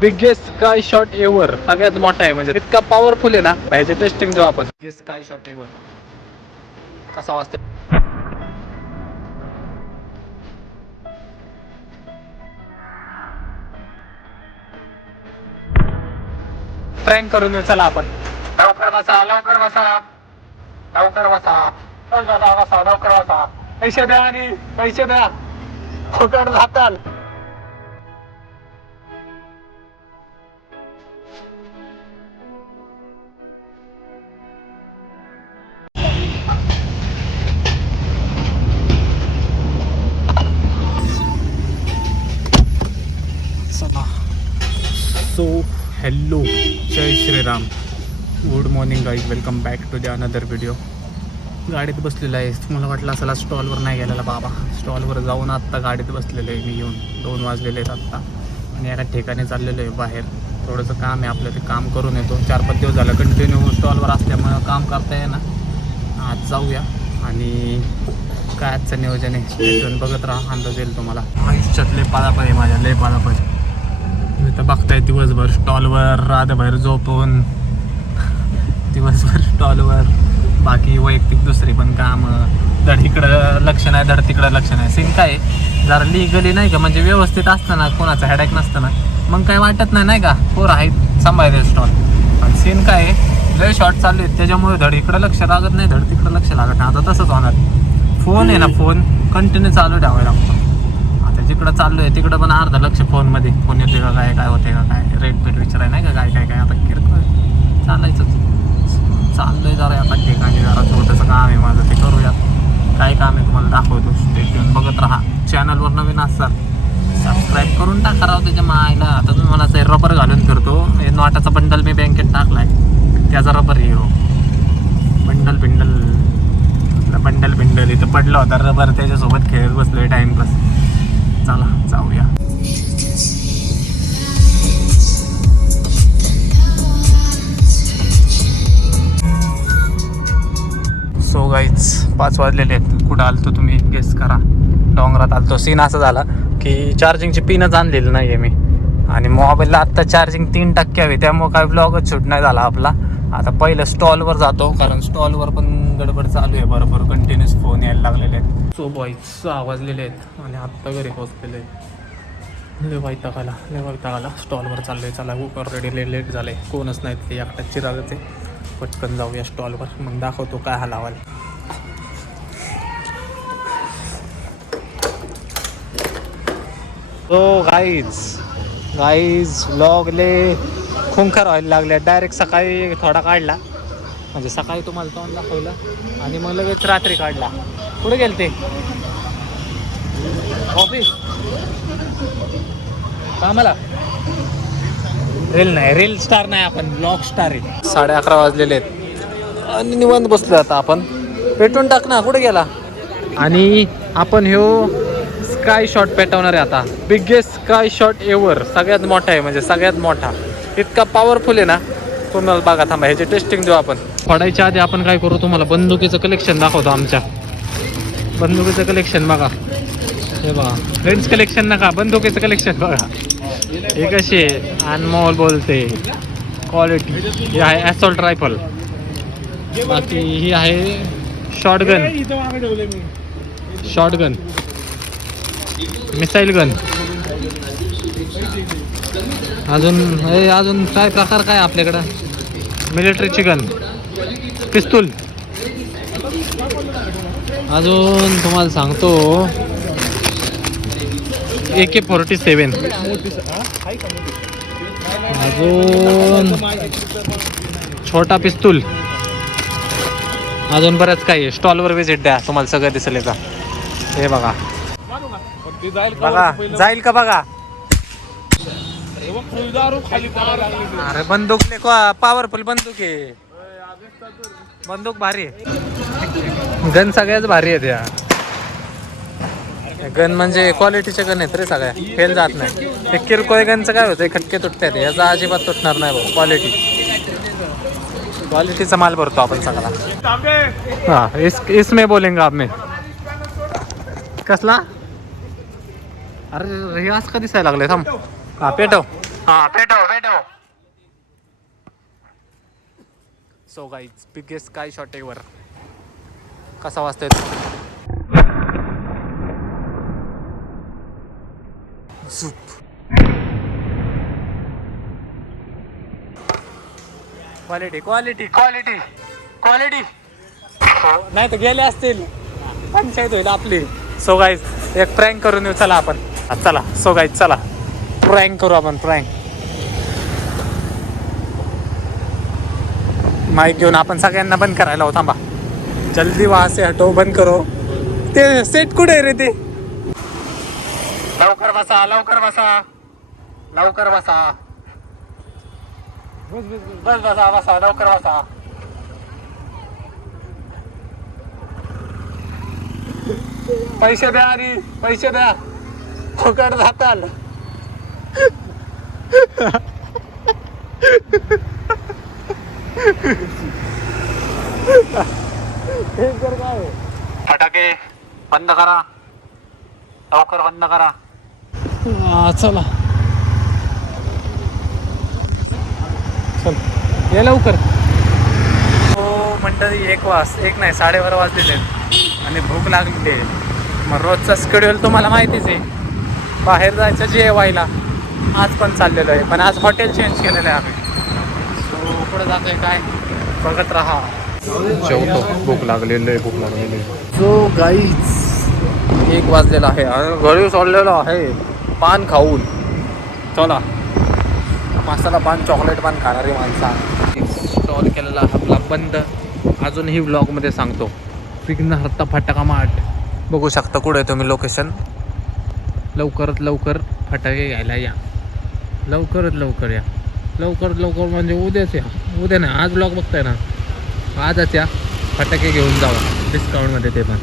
Biggest sky shot ever सगळ्यात मोठा आहे म्हणजे इतका पॉवरफुल आहे ना. ह्याचे टेस्टिंग देऊ आपण. बिगेस्ट स्काय शॉट एव्हर कसा वाजते. प्रँक करून येऊ चला आपण. लवकर बसा लवकर बसा लवकर बसा लवकर बसा. पैसे द्या आणि पैसे द्या फुकट जाताल. So hello Jai Shriram. Good morning guys. Welcome back to the another video. गाडीत बसलेलं आहे. मला वाटलं असाला स्टॉलवर नाही गेलेला बाबा. स्टॉलवर जाऊन आत्ता गाडीत बसलेलं आहे मी येऊन. 2 वाजलेले आहेत आत्ता आणि एका ठिकाणी चाललेलो आहे बाहेर. थोडंसं काम आहे आपलं, ते काम करून येतो. 4-5 दिवस झालं कंटिन्यू स्टॉलवर असल्यामुळं काम करता येईना. आज जाऊया आणि काय आजचं नियोजन आहे स्टेशन बघत राहा, अंदाज येईल तुम्हाला. आयुष्यात लय पादापड आहे माझ्या, लय पादापड. मी तर बघताय दिवसभर स्टॉलवर रातभर झोपून दिवसभर स्टॉलवर, बाकी वैयक्तिक दुसरी पण कामं. धड इकडं लक्ष नाही धड तिकडं लक्ष नाही. सीन काय जरा लिगली नाही का, म्हणजे व्यवस्थित असतं ना, कोणाचं हेडॅक नसतं ना, मग काय वाटत नाही नाही का. पोर आहेत सांभाळते स्टॉल. आणि सीन काय लय शॉर्ट चालले आहेत त्याच्यामुळे धड इकडं लक्ष लागत नाही धड तिकडं लक्ष लागत नाही. आता तसंच होणार. फोन आहे ना, फोन कंटिन्यू चालू ठेवायला लागतो. आता जिकडं चाललो आहे तिकडं पण अर्धा लक्ष फोनमध्ये. फोन येते का काय होते का काय, रेट पेट विचाराय नाही का काय काय काय. आता किरकोळ चालायचंच. चाललोय जरा एका ठिकाणी, जरा छोटंसं काम आहे माझं, ते करूया. काय काम आहे तुम्हाला दाखवतो. स्टेट येऊन बघत राहा. चॅनलवर नवीन असाल सबस्क्राईब करून टाका राव त्याच्या मायला. आता तुम्हाला असं रबर घालून फिरतो. नोटाचा बंडल मी बँकेत टाकलाय, त्याचा रबर हिरो. बंडल बिंडल इथं पडला होता रबर, त्याच्यासोबत खेळत बसलोय टाइमपास. चला जाऊया. सो गाईज 5 वाजलेले आहेत. कुठं आलतो तुम्ही गेस करा. डोंगरात आलतो. सीन असा झाला की चार्जिंगची पिनच आणलेली नाही आहे मी, आणि मोबाईलला आत्ता चार्जिंग 3% हवी, त्यामुळे काय ब्लॉगच शूट नाही झाला आपला. आता पहिलं स्टॉलवर जातो, कारण स्टॉलवर पण गडबड चालू आहे बरोबर. कंटिन्यूस फोन यायला लागलेले आहेत. सो बॉईज 6 वाजलेले आहेत आणि आत्ता घरी पोहोचलेले आहेत. लय वैताग आला. स्टॉलवर चाललो आहे. चला ऑलरेडी लेट झालं आहे. कोणच नाहीत, ते एकटाच चिरागच आहे. पटकन जाऊया स्टॉलवर, मग दाखवतो काय हलावाल. सो गाईज व्लॉगले खुंखार व्हायला लागले. डायरेक्ट सकाळी थोडा काढला, म्हणजे सकाळी तुम्हाला तोंड दाखवलं आणि मग लगेच रात्री काढला. कुठे गेल ते ऑफिस कामाला. रील स्टार नाही आपण, ब्लॉग स्टार आहे. 11:30 वाजलेले आहेत आणि निवांत बसलो. आता आपण पेटवून टाक ना, कुठे गेला. आणि आपण ह्यो स्काय शॉट पेटवणार आहे आता. बिगेस्ट स्काय शॉट एव्हर सगळ्यात मोठा आहे, म्हणजे सगळ्यात मोठा. इतका पॉवरफुल आहे ना. तुम्हाला बघा, थांबा ह्याचे टेस्टिंग देऊ आपण. फोडायच्या आधी आपण काय करू, तुम्हाला बंदुकीचं कलेक्शन दाखवतो. आमच्या बंदुकीचं कलेक्शन बघा. हे बघा, फ्रेंड्स कलेक्शन नका, बंदुकीचं कलेक्शन बघा. हे कशी आहे, अनमोल बोलते क्वालिटी. ही आहे ॲसॉल्ट रायफल. बाकी ही आहे शॉटगन, मिसाईल गन. अजून काय प्रकार काय आपल्याकडं. मिलिटरीची गन, पिस्तूल. अजून तुम्हाला सांगतो AK-47. अजून छोटा पिस्तूल. अजून बरंच काही. स्टॉलवर व्हिजिट द्या, तुम्हाला सगळं दिसेल. याचा हे बघा जाईल का बघा. अरे बंदूक पॉवरफुल बंदूक आहे. बंदूक भारी आहे. गन सगळ्याच भारी आहेत या. गन म्हणजे क्वालिटीचे गन आहेत रे, सगळ्या फेल जात नाही. ते किरकोळ गनचं काय होतं, खटके तुटतात. याचा अजिबात तुटणार नाही भाऊ. क्वालिटीचा माल भरतो आपण सगळा. हाँ इसमें बोलेंगे आप में कसला. अरे हे असं का दिसायला लागले. थांब. हा पेटव. पेटो. सो गाईज बिगेस्ट काय शॉट वर कसा वाजतोय झुप. क्वालिटी नाही तर गेले असतील पंचायत होईल आपली. सो गाईज एक प्रँक करून येऊ चला आपण. चला सो गाईज चला प्रँक करू आपण. प्रँक माईक घेऊन आपण सगळ्यांना बंद करायला होता. थांबा जल्दी वहां से हटो. बंद करो. ते सेट कुठे रे ते. लवकर बसा बस लवकर बसा. पैसे द्या आणि पैसे द्या फुकट जाताल. फटाके बंद करा लवकर बंद करा. चला चल ये लवकर. हो मंडळी 1 नाही 12:30 वाजलेले आणि भूक लागलेली आहे. मग रोजचा शेड्यूल तुम्हाला माहितीच आहे. बाहेर जायचं जेवायला आज पण चाललेलं आहे पण आज हॉटेल चेंज केलेलं आहे आम्ही. सो पुढे जातोय काय बघत राहा. जेवतो. भूक लागलेली आहे. सो गाईज 1 वाजलेला आहे घरी सोडलेलो आहे पान खाऊन. चला मसाला पान चॉकलेट पान खाणारी माणसा. स्टॉल केलेला आपला बंद. अजूनही व्लॉगमध्ये सांगतो. विघ्नहर्ता फटाका मार्ट बघू शकता कुठे तुम्ही लोकेशन. लवकरात लवकर फटाके घ्यायला या. लवकरात लवकर या. लवकर म्हणजे उद्याच या. उद्या नाही आज व्लॉग बघताय ना. आजच या फटाके घेऊन जावा डिस्काउंटमध्ये ते पण.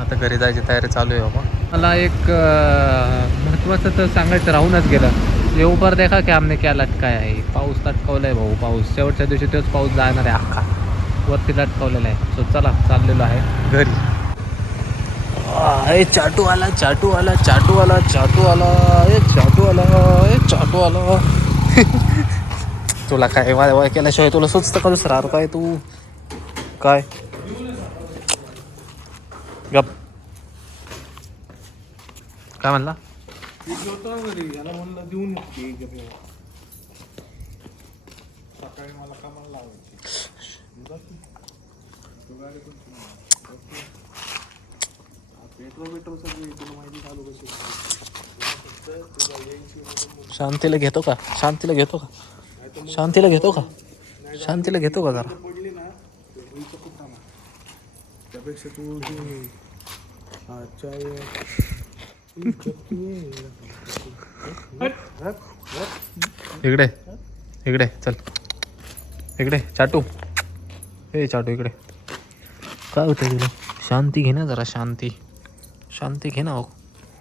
आता घरी जायची तयारी चालू आहे बाबा. मला एक महत्त्वाचं तर सांगायचं राहूनच गेलं. ये ऊपर देखा की हमने क्या लटकाय आहे. पाऊस लटकवलाय भाऊ. पाऊस शेवटच्या दिवशी तोच पाऊस जाणार आहे अख्खा वरती लटकवलेला आहे. सो चला चाललेलो आहे घरी. चाटू आला. तुला काय वाय केल्याशिवाय तुला सुचतं करूच राहतो काय तू काय गप काय म्हणला. शांतीला घेतो का जरा. त्यापेक्षा तू इकडे चल. इकडे चाटू इकडे. काय होतं तुला. शांती घे ना जरा. शांती घे ना. हो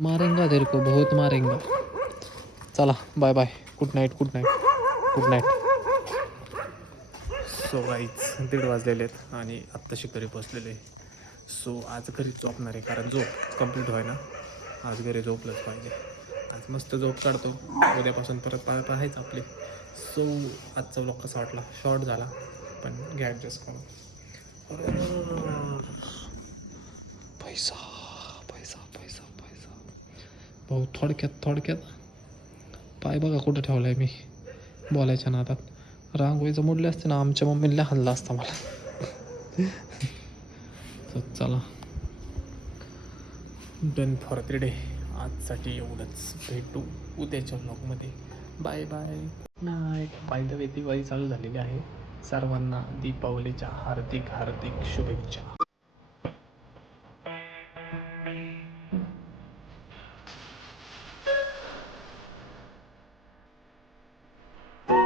मारेंगा तेरे को बहुत मारेंगा. चला bye bye. Good night. So guys 1:30 वाजलेले आहेत आणि आत्ताशी घरी पोचलेले. सो आज घरी झोपणार आहे कारण झोप कंप्लीट व्हाय ना. आज घरी झोपलंच पाहिजे. आज मस्त झोप काढतो. उद्यापासून परत पाहायचं आपले. सो आजचा व्लॉग कसा वाटला. शॉर्ट झाला पण घ्या ॲडजस्ट करून. पैसा भाऊ. थोडक्यात पाय बघा कुठं ठेवलाय मी बोलायच्या नादात. रांगोळीचं मोडले असते ना आमच्या मम्मीला हाणला असता मला. चला डन फॉर द डे. आजसाठी एवढंच. भेटू उद्याच्या व्लॉगमध्ये. Bye night. By the way Diwali चालू झालेली आहे. सर्वांना दीपावलीच्या हार्दिक शुभेच्छा.